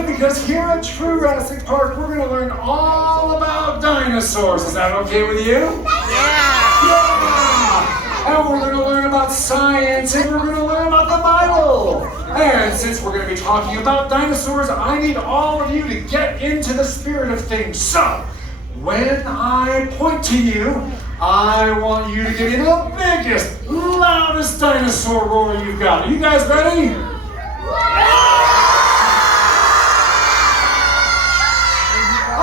good because here at Jurassic Park, we're going to learn all about dinosaurs. Is that okay with you? Yeah! And we're going to learn about science, and we're going to learn about the Bible. And since we're going to be talking about dinosaurs, I need all of you to get into the spirit of things. So, when I point to you, I want you to give me the biggest, loudest dinosaur roar you've got. Are you guys ready?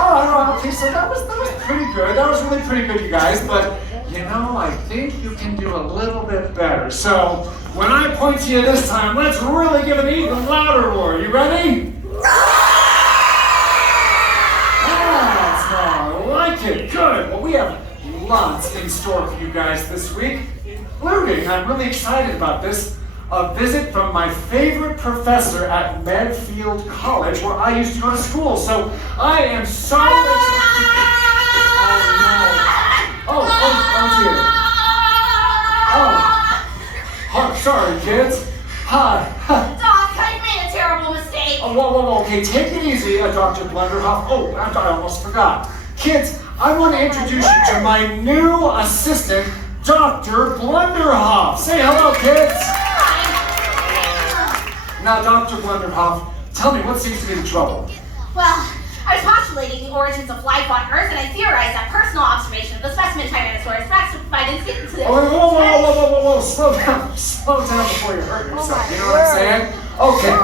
Oh, okay, so that was pretty good. That was really pretty good, you guys. But, you know, I think you can do a little bit better. So, when I point to you this time, let's really give an even louder roar. You ready? That's I like it. Good. Well, we have lots in store for you guys this week, including, I'm really excited about this, a visit from my favorite professor at Medfield College, where I used to go to school. So I am so excited. Oh, dear. Oh, sorry, kids. Hi. Doc, I made a terrible mistake. Oh, whoa. Okay, take it easy, Dr. Blunderhoff. Oh, I almost forgot. Kids, I want to introduce you to my new assistant, Dr. Blunderhoff. Say hello, kids. Now, Dr. Blunderhoff, tell me, what seems to be the trouble? Well, I was postulating the origins of life on Earth, and I theorized that personal observation of the specimen Tyrannosaurus Rex would provide insight into the... Whoa. Slow down before you hurt yourself. You know what I'm saying? Okay.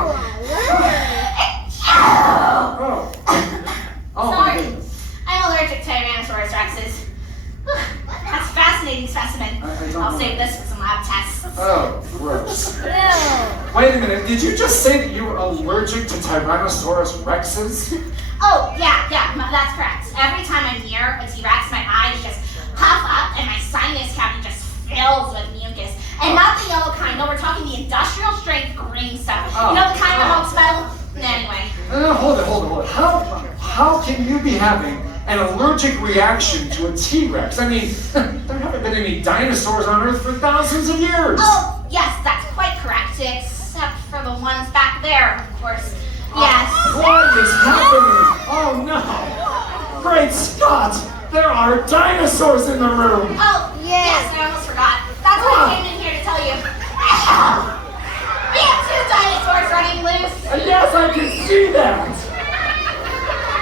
Sorry. I'm allergic to Tyrannosaurus Rexes. That's a fascinating specimen. I'll save this for some lab tests. Oh, gross. Wait a minute, did you just say that you were allergic to Tyrannosaurus Rexes? Oh, yeah, that's correct. Every time I'm near a T-Rex, my eyes just puff up and my sinus cavity just fills with mucus. And not the yellow kind, no, we're talking the industrial strength green stuff. You know the kind that won't smell? Anyway. Hold it. How can you be having an allergic reaction to a T-Rex? I mean, there haven't been any dinosaurs on Earth for thousands of years. Oh, yes, that's quite correct, except for the ones back there, of course. Yes. What is happening? Oh, no. Great Scott! There are dinosaurs in the room. Oh, yes, I almost forgot. That's what I came in here to tell you. We have 2 dinosaurs running loose. Yes, I can see that.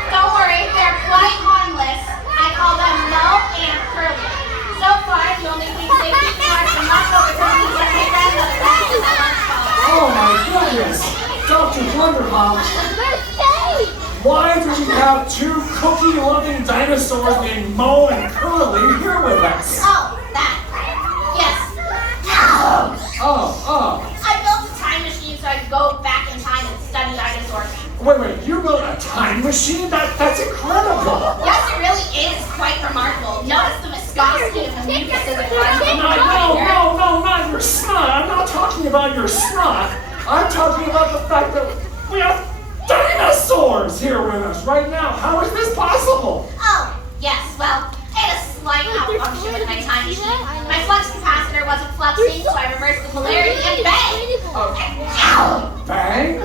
Don't worry, they're quite harmless. I call them Mo and Curly. So far, the only things they've eaten are some leftovers from the my grandmother left in the lunchbox. Oh my goodness! Dr. Blunderhoff, why do we have 2 cookie-loving dinosaurs named Mo and Curly here with us? Oh, that. Yes. I built a time machine so I could go back in time and study dinosaurs. Wait, you built a time machine? That's incredible! Yes, it really is quite remarkable. Notice the viscosity of the mucus in the front. No, not your snot. I'm not talking about your snot. I'm talking about the fact that we have dinosaurs here with us right now. How is this possible? Oh, yes, well, I had a slight malfunction with my time machine. My flux capacitor wasn't fluxing, so I reversed the polarity and bang! Bang?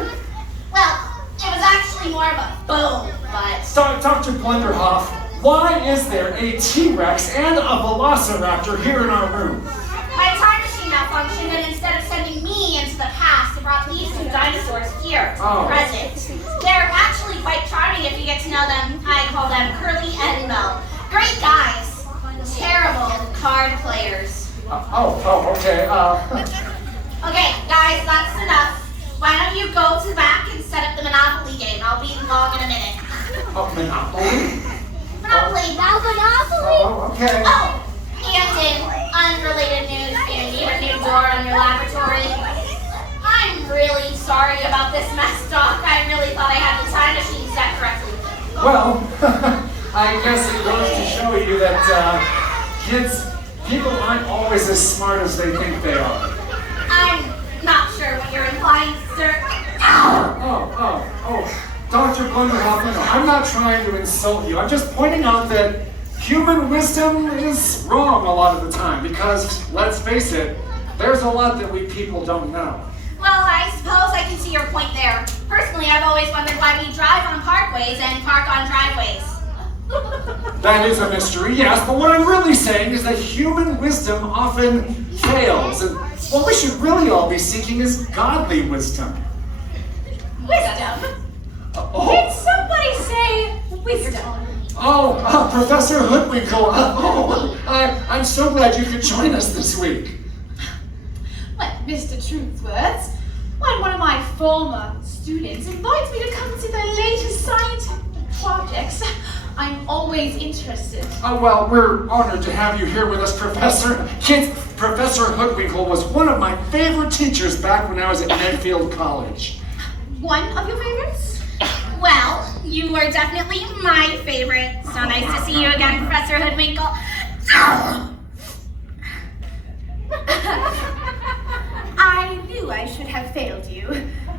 Well, it was actually more of a boom, but... Dr. Blunderhoff, why is there a T-Rex and a Velociraptor here in our room? My time machine malfunctioned, and instead of sending me into the past, it brought these 2 dinosaurs here to the present. They're actually quite charming if you get to know them. I call them Curly and Mo. Great guys. Terrible card players. Okay. Okay, guys, that's enough. Why don't you go to the back and set up the Monopoly game? I'll be along in a minute. Monopoly? Monopoly. Okay. Oh, and in unrelated news, you need a new door on your laboratory. I'm really sorry about this mess, Doc. I really thought I had the time machine set correctly. Well, I guess it goes to show you that, kids, people aren't always as smart as they think they are. I'm not sure what you're implying, sir. Dr. Blunderhoff, I'm not trying to insult you. I'm just pointing out that human wisdom is wrong a lot of the time because, let's face it, there's a lot that we people don't know. Well, I suppose I can see your point there. Personally, Personally, I've always wondered why we drive on parkways and park on driveways. That is a mystery, yes, but what I'm really saying is that human wisdom often fails, and what we should really all be seeking is godly wisdom. Wisdom? Did somebody say wisdom? Professor Hoodwinkle, I'm so glad you could join us this week. Well, Mr. Truthworth, when one of my former students invites me to come see their latest scientific projects, I'm always interested. Well, we're honored to have you here with us, Professor. Kids, Professor Hoodwinkle was one of my favorite teachers back when I was at Medfield College. One of your favorites? Well, you were definitely my favorite. So nice to see you again, Professor Hoodwinkle. I knew I should have failed you,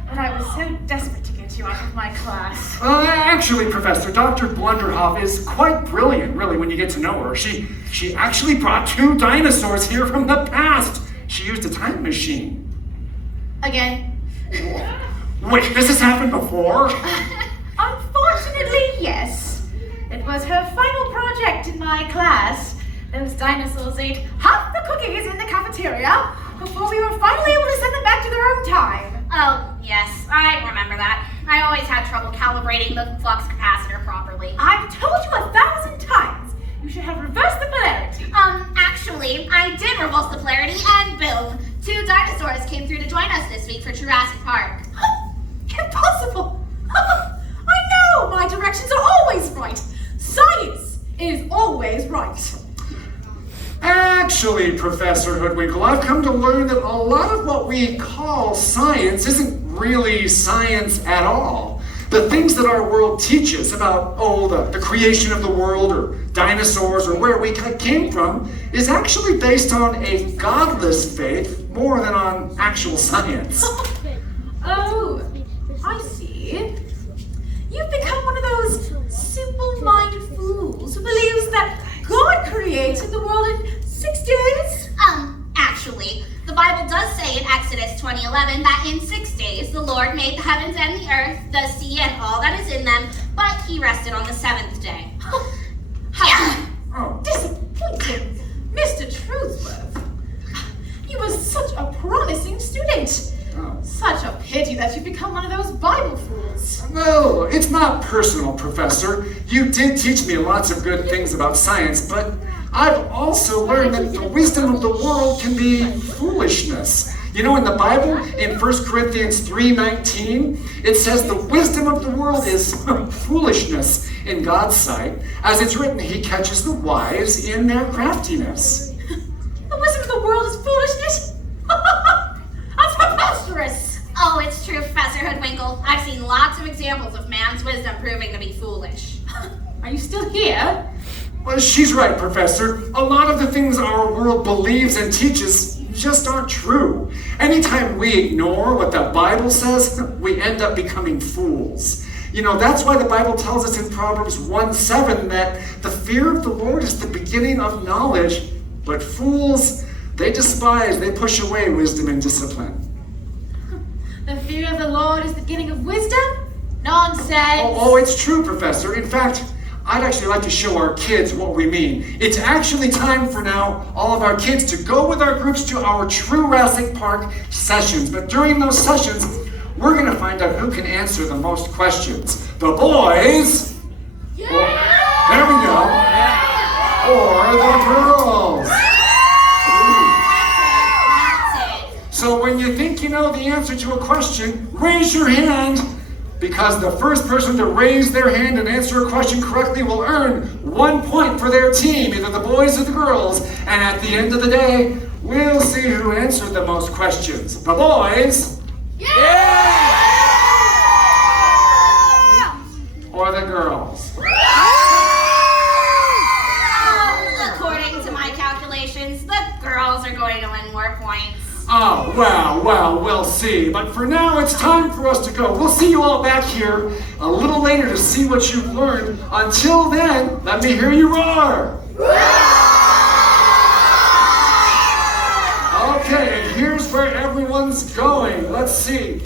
but I was so desperate to get you out of my class. Actually, Professor, Dr. Blunderhoff is quite brilliant, really, when you get to know her. She actually brought 2 dinosaurs here from the past. She used a time machine. Again? Wait, this has happened before? Unfortunately, yes. It was her final project in my class. Those dinosaurs ate half the cookies in the cafeteria before we were finally able to send them back to their own time. Oh, yes, I remember that. I always had trouble calibrating the flux capacitor properly. I've told you 1,000 times. You should have reversed the polarity. Actually, I did reverse the polarity and boom, 2 dinosaurs came through to join us this week for Jurassic Park. Impossible! I know my directions are always right. Science is always right. Actually, Professor Hoodwinkle, I've come to learn that a lot of what we call science isn't really science at all. The things that our world teaches about, the creation of the world or dinosaurs or where we came from is actually based on a godless faith more than on actual science. Oh, I see. You've become one of those simple-minded fools who believes that God created the world in 6 days? Actually, the Bible does say in Exodus 20:11 that in 6 days the Lord made the heavens and the earth, the sea, and all that is in them, but he rested on the 7th day. Yeah. Oh. Disappointing, Mr. Truthworth. You were such a promising student. Oh. Such a pity that you've become one of those Bible fools. No, it's not personal, Professor. You did teach me lots of good things about science, but I've also learned that the wisdom of the world can be foolishness. You know, in the Bible, in 1 Corinthians 3:19, it says the wisdom of the world is foolishness in God's sight. As it's written, he catches the wise in their craftiness. The wisdom of the world is foolishness? That's preposterous! Oh, it's true, Professor Hoodwinkle. I've seen lots of examples of man's wisdom proving to be foolish. Are you still here? Well, she's right, Professor. A lot of the things our world believes and teaches just aren't true. Anytime we ignore what the Bible says, we end up becoming fools. You know, that's why the Bible tells us in Proverbs 1:7 that the fear of the Lord is the beginning of knowledge, but fools, they despise, they push away wisdom and discipline. The fear of the Lord is the beginning of wisdom? Nonsense! Oh, it's true, Professor. In fact, I'd actually like to show our kids what we mean. It's actually time for now all of our kids to go with our groups to our Jurassic Park sessions. But during those sessions, we're going to find out who can answer the most questions. The boys, there we go, or the girls. So when you think you know the answer to a question, raise your hand, because the first person to raise their hand and answer a question correctly will earn 1 point for their team, either the boys or the girls. And at the end of the day, we'll see who answered the most questions. The boys? Or the girls? According to my calculations, the girls are going to win more points. Oh, well, we'll see. But for now, it's time for us to go. We'll see you all back here a little later to see what you've learned. Until then, let me hear you roar. Okay, and here's where everyone's going. Let's see.